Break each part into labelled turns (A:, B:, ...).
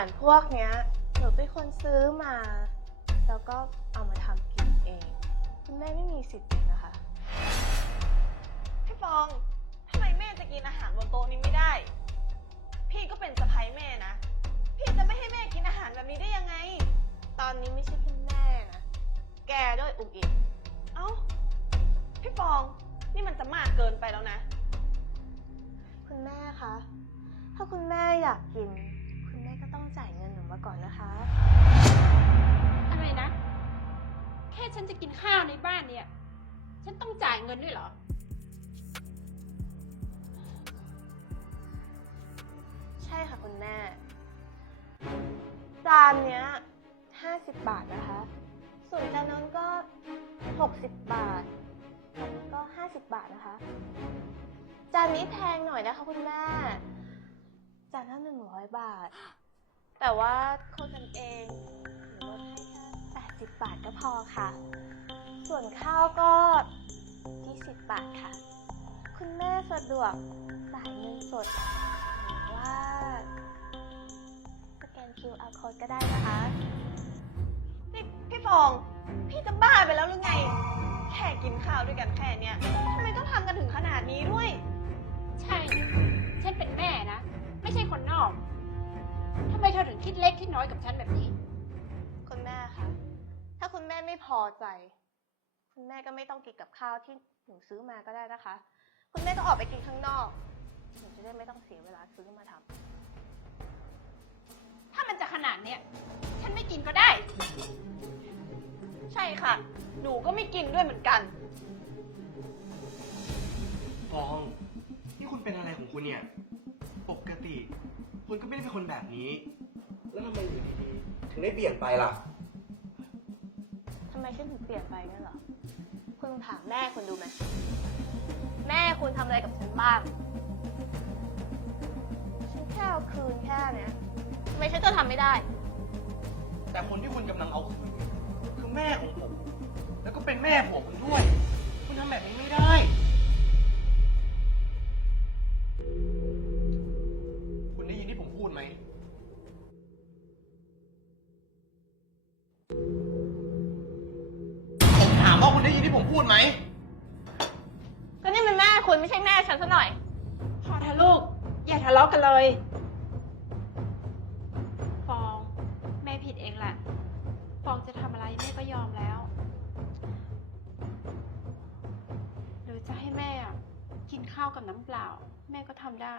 A: ารพวกเนี้ยหนูเป็นคนซื้อมา แล้วก็เอามาทำกินเอง คุณแม่ไม่มีสิทธิ์เลยนะคะ
B: พี่ฟองทำไมแม่จะกินอาหารบนโต๊ะนี้ไม่ได้ พี่ก็เป็นสะใภ้แม่นะ พี่จะไม่ให้แม่กินอาหารแบบนี้ได้ยังไง
A: ตอนนี้ไม่ใช่แค่แม่นะ แกด้วยอุ๋มอิ๋ม
B: เอ้า พี่ฟองนี่มันจะมากเกินไปแล้วนะ
A: คุณแม่คะ ถ้าคุณแม่อยากกินคุณแม่ก็ ต้องจ่ายเงินหนูมาก่อนนะคะ
C: อะไรนะ แค่ฉันจะกินข้าวในบ้านเนี่ย ฉันต้องจ่ายเงินด้วยเหรอ
A: ใช่ค่ะคุณแม่ จานเนี้ยห้าสิบบาทนะคะ ส่วนจานนั้นก็หกสิบบาทอันนี้ก็ห้าสิบบาทนะคะ จานนี้แพงหน่อยนะคะคุณแม่ จานละหนึ่งร้อยบาท แต่ว่าคนกันเองหนูลดให้แค่แปดสิบบาทก็พอค่ะ ส่วนข้าวก็ยี่สิบบาทค่ะ คุณแม่สะดวกจ่ายเงินสดหรือว่า สแกน QR code ก็ได้นะคะ
B: นี่พี่ฟอง พี่จะบ้าไปแล้วหรือไง แค่กินข้าวด้วยกันแค่เนี้ยทำไมต้องทำกันถึงขนาดนี้ด้วย
C: ใช่ ฉันเป็นแม่นะ ไม่ใช่คนนอก ทำไมเธอถึงคิดเล็กคิดน้อยกับฉันแบบนี้
A: คุณแม่คะ ถ้าคุณแม่ไม่พอใจ คุณแม่ก็ไม่ต้องกินกับข้าวที่หนูซื้อมาก็ได้นะคะ คุณแม่ก็ออกไปกินข้างนอก หนูจะได้ไม่ต้องเสียเวลาซื้อมาทำ
C: ถ้ามันจะขนาดเนี้ย ฉันไม่กินก็ได้
B: ใช่ค่ะ หนูก็ไม่กินด้วยเหมือนกัน
D: ฟอง นี่คุณเป็นอะไรของคุณเนี่ย ปกติ คุณก็ไม่ได้เป็นคนแบบนี้ แล้วทำไมอยู่ดีๆถึงได้เปลี่ยนไปล่ะ
A: ทำไมฉันถึงเปลี่ยนไปงั้นเหรอ คุณลองถามแม่คุณดูไหม แม่คุณทำอะไรกับฉันบ้าง ฉันแค่เอาคืนแค่เนี้ยทำไมฉันจะทำไม่ได้
D: แต่คนที่คุณกำลังเอาคืนคือแม่ของผม แล้วก็เป็นแม่ผัวผมด้วย คุณทำแบบนี้ไม่ได้ ที่ผมพูดไหม
A: ก็นี่เป็นแม่คุณไม่ใช่แม่ฉันซะหน่อย
C: พอเถอะลูก อย่าทะเลาะกันเลย ฟอง แม่ผิดเองแหละ ฟองจะทำอะไรแม่ก็ยอมแล้ว หรือจะให้แม่อะกินข้าวกับน้ำเปล่า แม่ก็ทำได้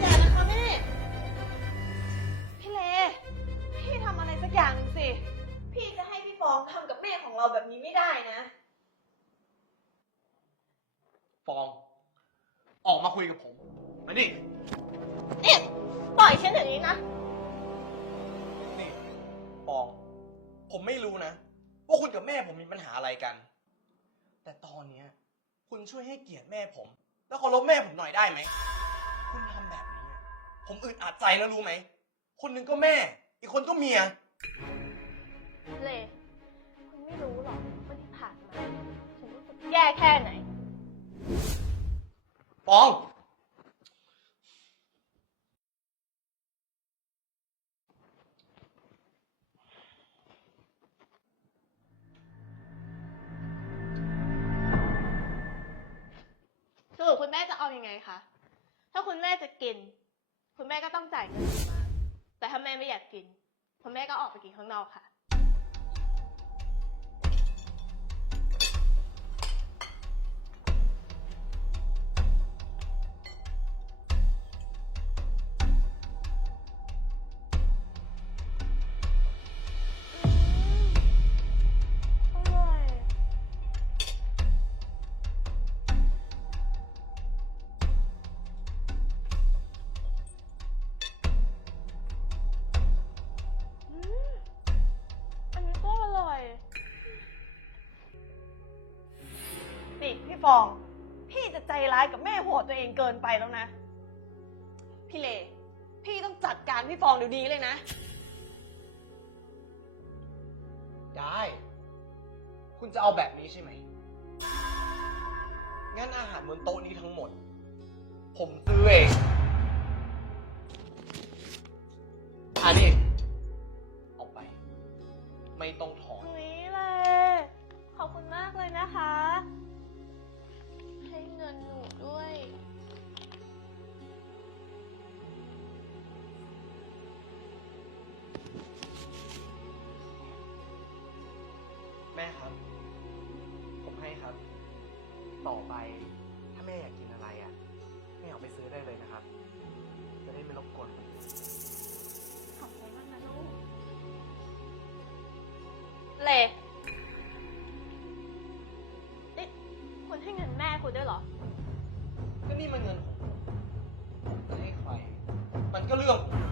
B: อย่านะคะแม่
D: คุยกับผม มานี่
A: เนี่ยปล่อยฉันอย่างนี้นะ
D: นี่ปองผมไม่รู้นะ ว่าคุณกับแม่ผมมีปัญหาอะไรกัน แต่ตอนเนี้ย คุณช่วยให้เกียรติแม่ผม แล้วเคารพแม่ผมหน่อยได้ไหม คุณทำแบบนี้อะผมอึดอัดใจแล้วรู้ไหม คนหนึงก็แม่ อีกคนก็เมีย
A: เลคุณไม่รู้หรอกว่าที่ผ่านมาฉันรู้สึกแย่แค่ไหน
D: ปอง
A: สรุปคุณแม่จะเอาอยัางไงคะ ถ้าคุณแม่จะกิน คุณแม่ก็ต้องจ่ายเงินมา แต่ถ้าแม่ไม่อยากกิน คุณแม่ก็ออกไปกินข้างนอกค่ะ
B: ฟอง พี่จะใจร้ายกับแม่หัวตัวเองเกินไปแล้วนะ พี่เล พี่ต้องจัดการพี่ฟองเดี๋ยวนี้เลยนะ
D: ได้ คุณจะเอาแบบนี้ใช่ไหม งั้นอาหารบนโต๊ะนี้ทั้งหมด ผมซื้อเอง ต่อไป ถ้าแม่อยากกินอะไรอะแม่ออกไปซื้อได้เลยนะครับ จะได้ไม่รบกวนคนอื่น
C: ขอบใจมากนะลูก
A: เลนี่คุณให้เงินแม่คุณด้วยเหรอ
D: ก็นี่มันเงินของผมผมจะให้ใคร มันก็เรื่องของผม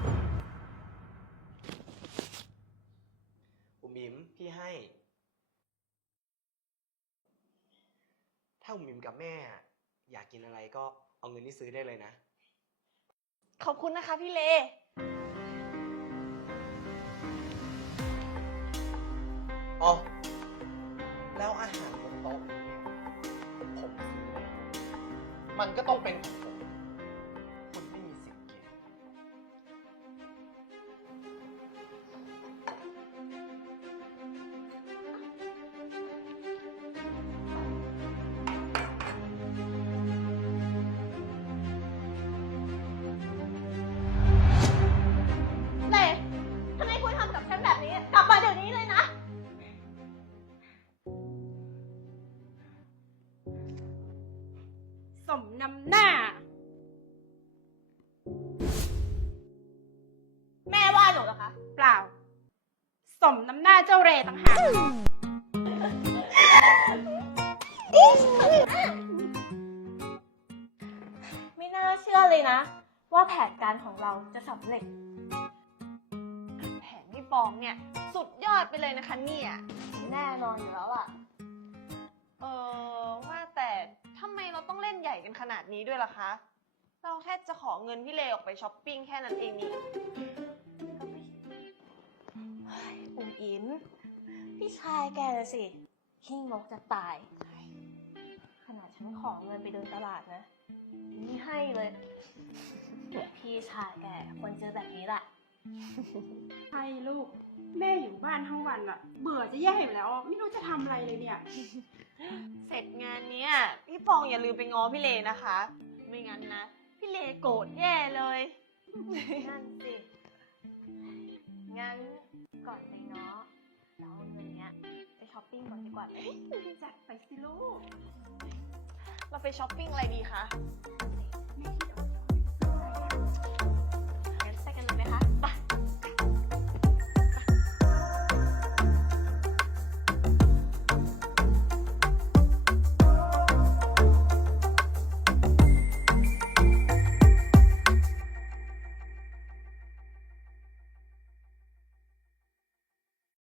D: อุ๋มบิมพี่ให้ ถ้าอุ๋มบิมกับแม่ อยากกินอะไรก็เอาเงินที่ซื้อได้เลยนะ
B: ขอบคุณนะคะพี่เล
D: อ๋อ แล้วอาหารบนโต๊ะนี้เนี่ยผมซื้อแล้วมันก็ต้องเป็นของผม
A: เป
C: ล่า สมน้ำหน้าเจ้าเรต่างหาก
A: ไม่น่าเชื่อเลยนะ ว่าแผนการของเราจะสำเร็จ
B: แผนพี่ปองเนี่ย สุดยอดไปเลยนะคะเนี่ย
A: แน่นอนอยู่แล้วอะ
B: เออว่าแต่ทำไมเราต้องเล่นใหญ่กันขนาดนี้ด้วยล่ะคะ เราแค่จะขอเงินพี่เลออกไปช้อปปิ้งแค่นั้นเองนี่
A: ชายแกเลยสิขี้งกจะตาย ขนาดฉันขอเงินไปเดินตลาดนะไม่ให้เลยพี่ชายแกควรเจอแบบนี้แหละ
C: ใช่ลูก แม่อยู่บ้านทั้งวันอะเบื่อจะแย่อยู่แล้วอะไม่รู้จะทำอะไรเลยเนี่ย
B: เสร็จงานเนี้ยพี่ปองอย่าลืมไปง้อพี่เลนะคะ ไม่งั้นนะ พี่เลโกรธแย่เลย
A: นั่นสิ อปปิ้งก่อนดีกว่าไหม
C: จัดไปสิลูก
B: เราไปช้อปปิ้งอะไรดีคะ
A: เ